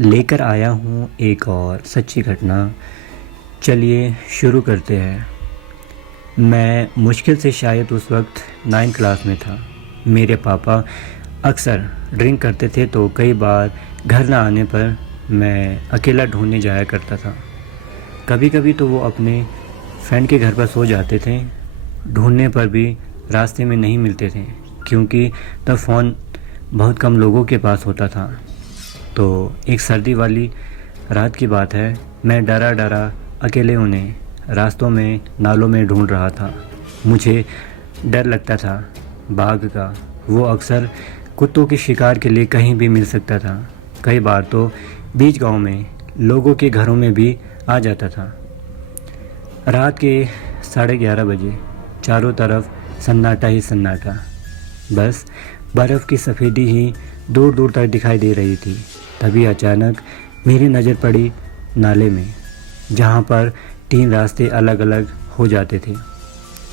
लेकर आया हूँ एक और सच्ची घटना। चलिए शुरू करते हैं। मैं मुश्किल से शायद उस वक्त 9th क्लास में था। मेरे पापा अक्सर ड्रिंक करते थे, तो कई बार घर ना आने पर मैं अकेला ढूंढने जाया करता था। कभी कभी तो वो अपने फ्रेंड के घर पर सो जाते थे। ढूंढने पर भी रास्ते में नहीं मिलते थे, क्योंकि तब फ़ोन बहुत कम लोगों के पास होता था। तो एक सर्दी वाली रात की बात है, मैं डरा डरा अकेले उन्हें रास्तों में, नालों में ढूंढ रहा था। मुझे डर लगता था बाघ का। वो अक्सर कुत्तों के शिकार के लिए कहीं भी मिल सकता था। कई बार तो बीच गांव में लोगों के घरों में भी आ जाता था। रात के 11:30 बजे चारों तरफ सन्नाटा ही सन्नाटा। बस बर्फ़ की सफ़ेदी ही दूर दूर तक दिखाई दे रही थी। तभी अचानक मेरी नज़र पड़ी नाले में, जहाँ पर 3 रास्ते अलग अलग हो जाते थे।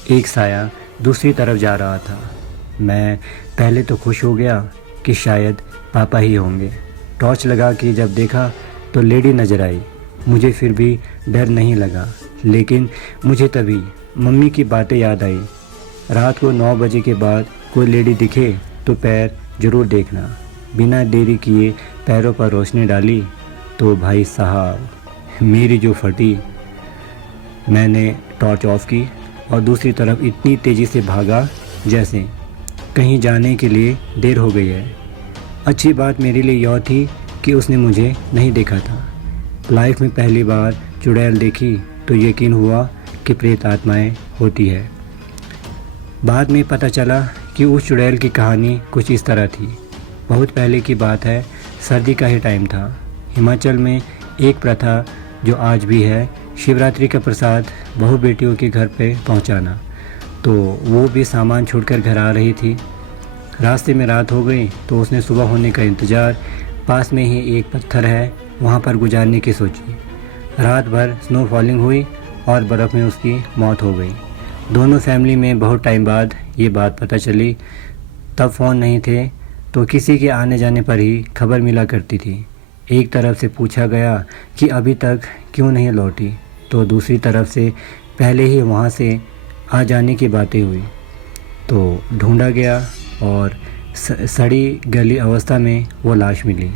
एक साया दूसरी तरफ जा रहा था। मैं पहले तो खुश हो गया कि शायद पापा ही होंगे। टॉर्च लगा के जब देखा तो लेडी नज़र आई। मुझे फिर भी डर नहीं लगा, लेकिन मुझे तभी मम्मी की बातें याद आई। रात को 9 बजे के बाद कोई लेडी दिखे तो पैर ज़रूर देखना। बिना देरी किए पैरों पर रोशनी डाली तो भाई साहब मेरी जो फटी। मैंने टॉर्च ऑफ की और दूसरी तरफ इतनी तेज़ी से भागा जैसे कहीं जाने के लिए देर हो गई है। अच्छी बात मेरे लिए यह थी कि उसने मुझे नहीं देखा था। लाइफ में पहली बार चुड़ैल देखी तो यकीन हुआ कि प्रेत आत्माएं होती है। बाद में पता चला कि उस चुड़ैल की कहानी कुछ इस तरह थी। बहुत पहले की बात है, सर्दी का ही टाइम था। हिमाचल में एक प्रथा जो आज भी है, शिवरात्रि का प्रसाद बहू बेटियों के घर पे पहुंचाना। तो वो भी सामान छोड़कर घर आ रही थी। रास्ते में रात हो गई तो उसने सुबह होने का इंतज़ार, पास में ही एक पत्थर है वहाँ पर गुजारने की सोची। रात भर स्नो फॉलिंग हुई और बर्फ़ में उसकी मौत हो गई। दोनों फैमिली में बहुत टाइम बाद ये बात पता चली। तब फ़ोन नहीं थे, तो किसी के आने जाने पर ही खबर मिला करती थी। एक तरफ से पूछा गया कि अभी तक क्यों नहीं लौटी, तो दूसरी तरफ से पहले ही वहाँ से आ जाने की बातें हुई। तो ढूंढा गया और सड़ी गली अवस्था में वो लाश मिली।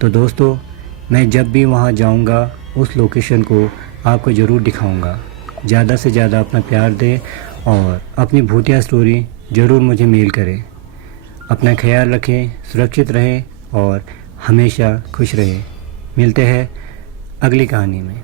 तो दोस्तों, मैं जब भी वहाँ जाऊँगा उस लोकेशन को आपको ज़रूर दिखाऊँगा। ज़्यादा से ज़्यादा अपना प्यार दें और अपनी भूतिया स्टोरी ज़रूर मुझे मेल करें। अपना ख्याल रखें, सुरक्षित रहें और हमेशा खुश रहें। मिलते हैं अगली कहानी में।